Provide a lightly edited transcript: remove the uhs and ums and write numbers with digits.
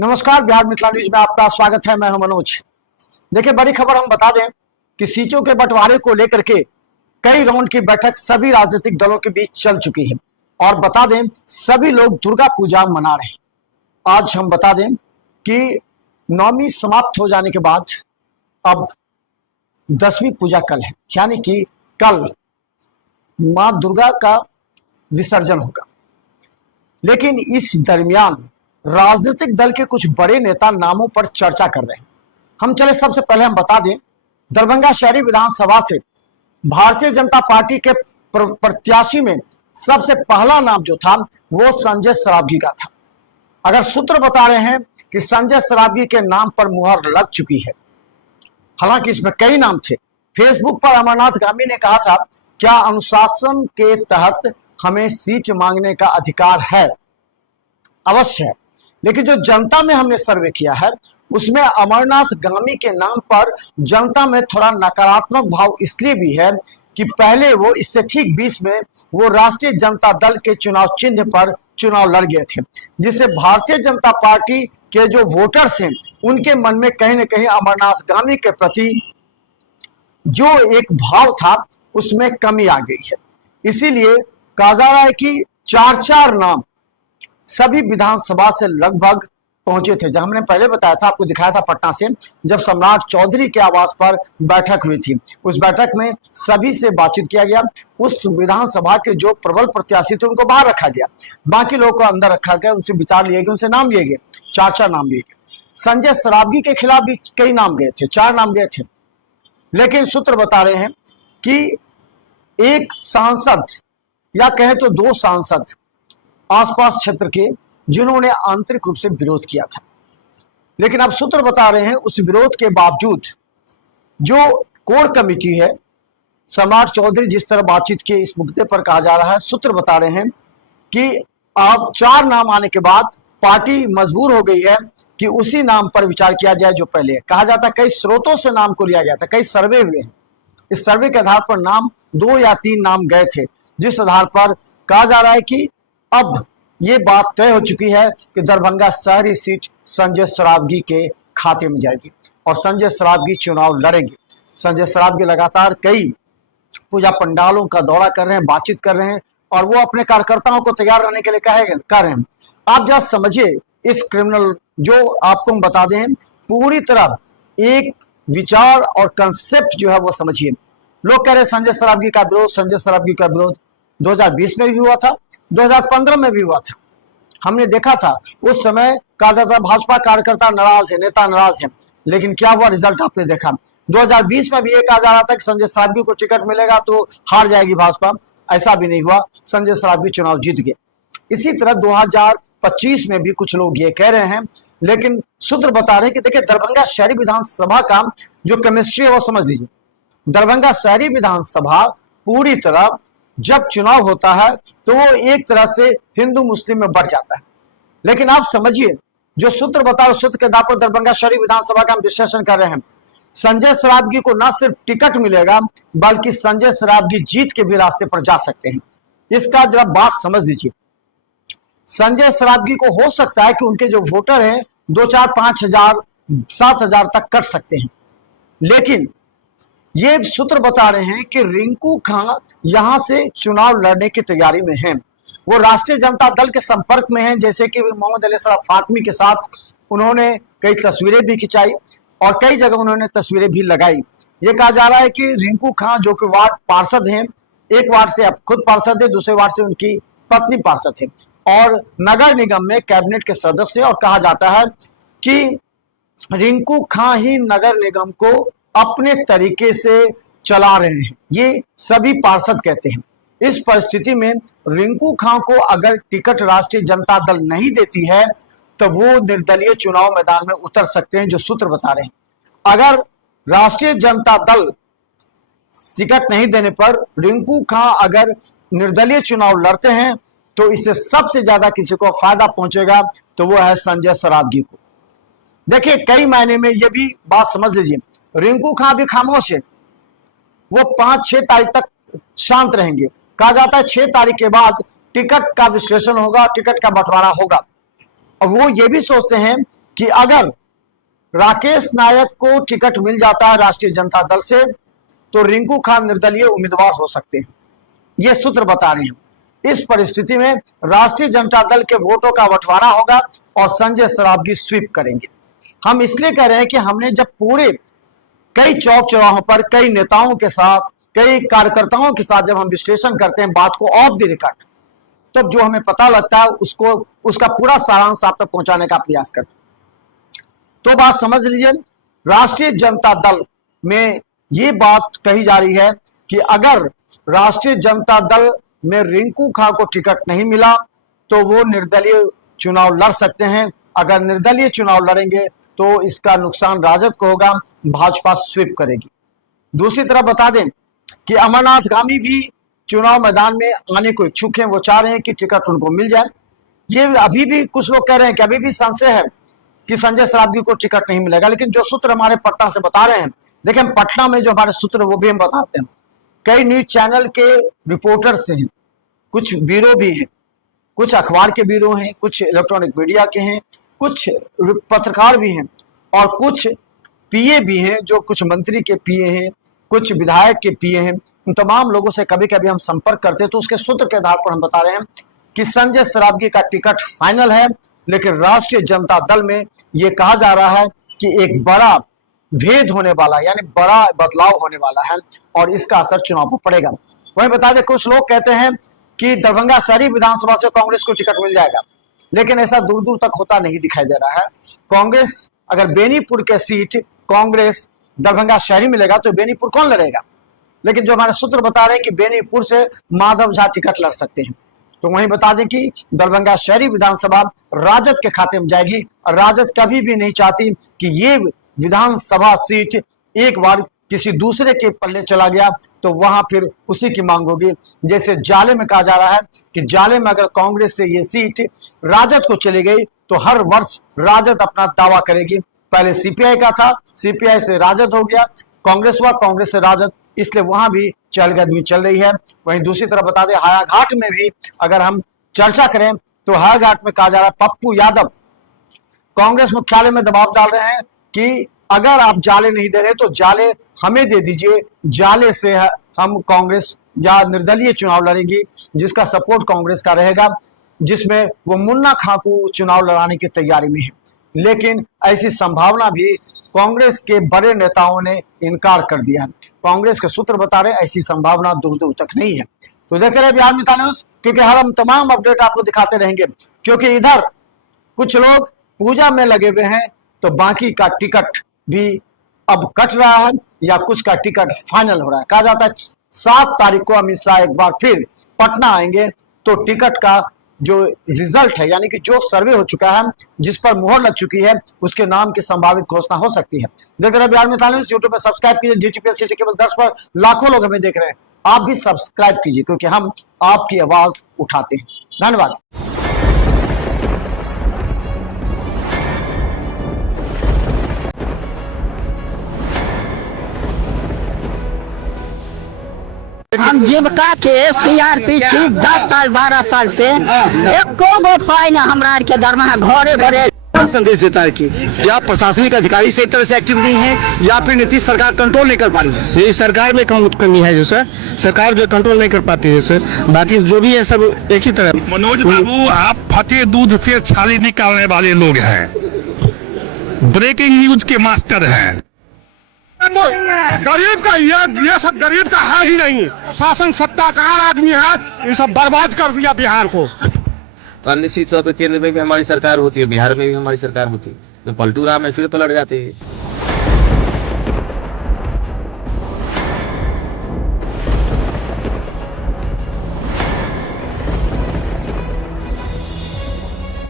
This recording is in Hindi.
नमस्कार, बिहार मिथिला न्यूज में आपका स्वागत है। मैं हूं मनोज। देखिए, बड़ी खबर हम बता दें कि सीटों के बंटवारे को लेकर के कई राउंड की बैठक सभी राजनीतिक दलों के बीच चल चुकी है और बता दें सभी लोग दुर्गा पूजा मना रहे हैं। आज हम बता दें कि नवमी समाप्त हो जाने के बाद अब 10वीं पूजा कल है, यानी कि कल मां दुर्गा का विसर्जन होगा। लेकिन इस दरमियान राजनीतिक दल के कुछ बड़े नेता नामों पर चर्चा कर रहे हैं। हम चले सबसे पहले हम बता दें, दरभंगा शहरी विधानसभा से भारतीय जनता पार्टी के प्रत्याशी में सबसे पहला नाम जो था वो संजय सरावगी का था। अगर सूत्र बता रहे हैं कि संजय सरावगी के नाम पर मुहर लग चुकी है। हालांकि इसमें कई नाम थे। फेसबुक पर अमरनाथ गामी ने कहा था, क्या अनुशासन के तहत हमें सीट मांगने का अधिकार है? अवश्य है, लेकिन जो जनता में हमने सर्वे किया है उसमें अमरनाथ गामी के नाम पर जनता में थोड़ा नकारात्मक भाव इसलिए भी है कि पहले वो इससे ठीक 20 में वो राष्ट्रीय जनता दल के चुनाव चिन्ह पर चुनाव लड़ गए थे, जिससे भारतीय जनता पार्टी के जो वोटर्स हैं उनके मन में कहीं ना कहीं अमरनाथ गामी के प्रति जो एक भाव था उसमें कमी आ गई है। इसीलिए कहा जा रहा है कि चार नाम सभी विधानसभा से लगभग पहुंचे थे। जब हमने पहले बताया था, आपको दिखाया था पटना से, जब सम्राट चौधरी के आवास पर बैठक हुई थी, उस बैठक में सभी से बातचीत किया गया। उस विधानसभा के जो प्रबल प्रत्याशी थे उनको बाहर रखा गया, बाकी लोगों को अंदर रखा गया, उनसे विचार लिए गए, उनसे नाम लिए गए, चार नाम लिए गए। संजय सरावगी के खिलाफ भी कई नाम गए थे, 4 नाम गए थे। लेकिन सूत्र बता रहे हैं कि एक सांसद या कहे तो 2 सांसद आसपास क्षेत्र के जिन्होंने आंतरिक रूप से विरोध किया था। लेकिन अब सूत्र बता रहे हैं उस विरोध के बावजूद जो कोर कमेटी है, सम्राट चौधरी जिस तरह बातचीत किए इस मुद्दे पर कहा जा रहा है, सूत्र बता रहे हैं कि अब 4 नाम आने के बाद पार्टी मजबूर हो गई है कि उसी नाम पर विचार किया जाए जो पहले है। कहा जाता है कई स्रोतों से नाम को लिया गया था, कई सर्वे हुए हैं, इस सर्वे के आधार पर नाम 2 या 3 नाम गए थे, जिस आधार पर कहा जा रहा है कि अब ये बात तय हो चुकी है कि दरभंगा शहरी सीट संजय सरावगी के खाते में जाएगी और संजय सरावगी चुनाव लड़ेंगे। संजय सरावगी लगातार कई पूजा पंडालों का दौरा कर रहे हैं, बातचीत कर रहे हैं और वो अपने कार्यकर्ताओं को तैयार रहने के लिए कह रहे हैं। आप जरा समझिए इस क्रिमिनल, जो आपको हम बता दें, पूरी तरह एक विचार और कंसेप्ट जो है वो समझिए। लोग कह रहे हैं संजय सरावगी का विरोध, संजय सरावगी का विरोध 2020 में भी हुआ था, 2015 में भी हुआ था। हमने देखा था उस समय कहा जाता भाजपा कार्यकर्ता नाराज है, नेता नाराज है, लेकिन क्या हुआ, रिजल्ट आपने देखा। 2020 में भी ये कहा जा रहा था कि संजय सरावगी को टिकट मिलेगा तो हार जाएगी भाजपा, ऐसा भी नहीं हुआ, संजय सरावगी चुनाव जीत गए। इसी तरह 2025 में भी कुछ लोग ये कह रहे हैं, लेकिन सूत्र बता रहे हैं कि देखिए दरभंगा शहरी विधानसभा का जो केमिस्ट्री है वो समझ लीजिए। दरभंगा शहरी विधानसभा पूरी तरह जब चुनाव होता है तो वो एक तरह से हिंदू मुस्लिम में बढ़ जाता है। लेकिन आप समझिए जो सूत्र बता रहे, सूत्र के आधार पर दरभंगा शहरी विधानसभा का हम विश्लेषण कर रहे हैं। संजय सरावगी को न सिर्फ टिकट मिलेगा बल्कि संजय सरावगी जीत के भी रास्ते पर जा सकते हैं। इसका जरा बात समझ लीजिए। संजय सरावगी को हो सकता है कि उनके जो वोटर हैं 2, 4, 5 हजार 7 हजार तक कट सकते हैं, लेकिन ये सूत्र बता रहे हैं कि रिंकू खां यहां से चुनाव लड़ने की तैयारी में हैं। वो राष्ट्रीय जनता दल के संपर्क में हैं, जैसे कि मोहम्मद अली सराफ फातमी के साथ उन्होंने कई तस्वीरें भी खिंचाई और कई जगह उन्होंने तस्वीरें भी लगाई। ये कहा जा रहा है कि रिंकू खां जो कि वार्ड पार्षद हैं, एक वार्ड से अब खुद पार्षद है, दूसरे वार्ड से उनकी पत्नी पार्षद है और नगर निगम में कैबिनेट के सदस्य, और कहा जाता है कि रिंकू खां ही नगर निगम को अपने तरीके से चला रहे हैं, ये सभी पार्षद कहते हैं। इस परिस्थिति में रिंकू खां को अगर टिकट राष्ट्रीय जनता दल नहीं देती है तो वो निर्दलीय चुनाव मैदान में उतर सकते हैं, जो सूत्र बता रहे हैं। अगर राष्ट्रीय जनता दल टिकट नहीं देने पर रिंकू खां अगर निर्दलीय चुनाव लड़ते हैं तो इससे सबसे ज्यादा किसी को फायदा पहुंचेगा तो वो है संजय सरावगी को। देखिए कई मायने में ये भी बात समझ लीजिए, रिंकू खां भी खामोश है, वो 5-6 तारीख तक शांत रहेंगे। कहा जाता है 6 तारीख के बाद टिकट का विश्लेषण होगा, टिकट का बंटवारा होगा और वो ये भी सोचते हैं कि अगर राकेश नायक को टिकट मिल जाता है राष्ट्रीय जनता दल से तो रिंकू खान निर्दलीय उम्मीदवार हो सकते हैं, ये सूत्र बता रहे हैं। इस परिस्थिति में राष्ट्रीय जनता दल के वोटों का बंटवारा होगा और संजय सरावगी स्वीप करेंगे। हम इसलिए कह रहे हैं कि हमने जब पूरे कई चौक चौराहों पर कई नेताओं के साथ, कई कार्यकर्ताओं के साथ जब हम विश्लेषण करते हैं बात को ऑफ द रिकॉर्ड, तब जो हमें पता लगता है उसका पूरा सारांश आप तक पहुंचाने का प्रयास करते हैं। तो बात समझ लीजिए, राष्ट्रीय जनता दल में ये बात कही जा रही है कि अगर राष्ट्रीय जनता दल में रिंकू खान को टिकट नहीं मिला तो वो निर्दलीय चुनाव लड़ सकते हैं। अगर निर्दलीय चुनाव लड़ेंगे तो इसका नुकसान राजद को होगा, भाजपा स्वीप करेगी। दूसरी तरफ बता दें कि अमरनाथ गामी भी चुनाव मैदान में आने को इच्छुक हैं, वो चाह रहे हैं कि टिकट उनको मिल जाए। ये अभी भी कुछ लोग कह रहे हैं कि अभी भी संशय है कि संजय सरावगी को टिकट नहीं मिलेगा, लेकिन जो सूत्र हमारे पटना से बता रहे हैं, देखिए पटना में जो हमारे सूत्र वो भी हम बताते हैं, कई न्यूज चैनल के रिपोर्टर्स हैं, कुछ ब्यूरो भी हैं, कुछ अखबार के ब्यूरो हैं, कुछ इलेक्ट्रॉनिक मीडिया के हैं, कुछ पत्रकार भी हैं और कुछ पीए भी हैं, जो कुछ मंत्री के पीए हैं, कुछ विधायक के पीए हैं। उन तमाम लोगों से कभी कभी हम संपर्क करते हैं तो उसके सूत्र के आधार पर हम बता रहे हैं कि संजय सरावगी का टिकट फाइनल है, लेकिन राष्ट्रीय जनता दल में यह कहा जा रहा है कि एक बड़ा भेद होने वाला, यानी बड़ा बदलाव होने वाला है और इसका असर चुनाव पर पड़ेगा। वहीं बता दें, कुछ लोग कहते हैं कि दरभंगा शहरी विधानसभा से कांग्रेस को टिकट मिल जाएगा, लेकिन ऐसा दूर दूर तक होता नहीं दिखाई दे रहा है। कांग्रेस अगर बेनीपुर के सीट कांग्रेस दरभंगा शहरी मिलेगा तो बेनीपुर कौन लड़ेगा, लेकिन जो हमारे सूत्र बता रहे हैं कि बेनीपुर से माधव झा टिकट लड़ सकते हैं। तो वहीं बता दें कि दरभंगा शहरी विधानसभा राजद के खाते में जाएगी और राजद कभी भी नहीं चाहती कि ये विधानसभा सीट एक बार किसी दूसरे के पल्ले चला गया तो वहां फिर उसी की मांग होगी। जैसे जाले में कहा जा रहा है कि जाले में अगर कांग्रेस से ये सीट राजद को चली गई तो हर वर्ष राजद अपना दावा करेगी। पहले सीपीआई का था, सीपीआई से राजद हो गया, कांग्रेस हुआ, कांग्रेस से राजद, इसलिए वहां भी चहलकदमी चल रही है। वहीं दूसरी तरफ बता दें, हायाघाट में भी अगर हम चर्चा करें तो हायाघाट में कहा जा रहा है पप्पू यादव कांग्रेस मुख्यालय में दबाव डाल रहे हैं कि अगर आप जाले नहीं दे रहे तो जाले हमें दे दीजिए, जाले से हम कांग्रेस या निर्दलीय चुनाव लड़ेगी, जिसका सपोर्ट कांग्रेस का रहेगा, जिसमें वो मुन्ना खां को चुनाव लड़ाने की तैयारी में है। लेकिन ऐसी संभावना भी कांग्रेस के बड़े नेताओं ने इनकार कर दिया है। कांग्रेस के सूत्र बता रहे ऐसी संभावना दूर दूर तक नहीं है। तो देख रहे बिहार मित्र न्यूज, क्योंकि हर हम तमाम अपडेट आपको दिखाते रहेंगे, क्योंकि इधर कुछ लोग पूजा में लगे हुए हैं तो बाकी का टिकट भी अब कट रहा है या कुछ का टिकट फाइनल हो रहा है। कहा जाता है 7 तारीख को अमित शाह एक बार फिर पटना आएंगे तो टिकट का जो रिजल्ट है, यानी कि जो सर्वे हो चुका है, जिस पर मुहर लग चुकी है, उसके नाम की संभावित घोषणा हो सकती है। देख रहे बिहार मित्र न्यूज, यूट्यूब पर सब्सक्राइब कीजिए। जीटीपीएल सिटी केबल 10 पर लाखों लोग हमें देख रहे हैं, आप भी सब्सक्राइब कीजिए क्योंकि हम आपकी आवाज उठाते हैं। धन्यवाद। हम जीविका के सीआरपी छी 10 साल 12 साल से एको गो पाई ना हमरा के दरमाहा घरे घरे संदेश देता है कि या प्रशासनिक अधिकारी सही तरह से एक्टिव नहीं है या फिर नीतीश सरकार कंट्रोल नहीं कर पा रही है। ये सरकार में कमी है जो सर, सरकार जो कंट्रोल नहीं कर पाती है सर, बाकी जो भी है सब एक ही तरह। मनोज बाबू, आप फटे दूध से छाली निकालने वाले लोग हैं, ब्रेकिंग न्यूज के मास्टर हैं। गरीब का ये सब गरीब का है ही नहीं, शासन सत्ताकार आदमी है, ये सब बर्बाद कर दिया बिहार को। तो निश्चित तौर पर केंद्र में भी हमारी सरकार होती है, बिहार में भी हमारी सरकार होती है, तो पलटू राम में फिर पलट जाती है।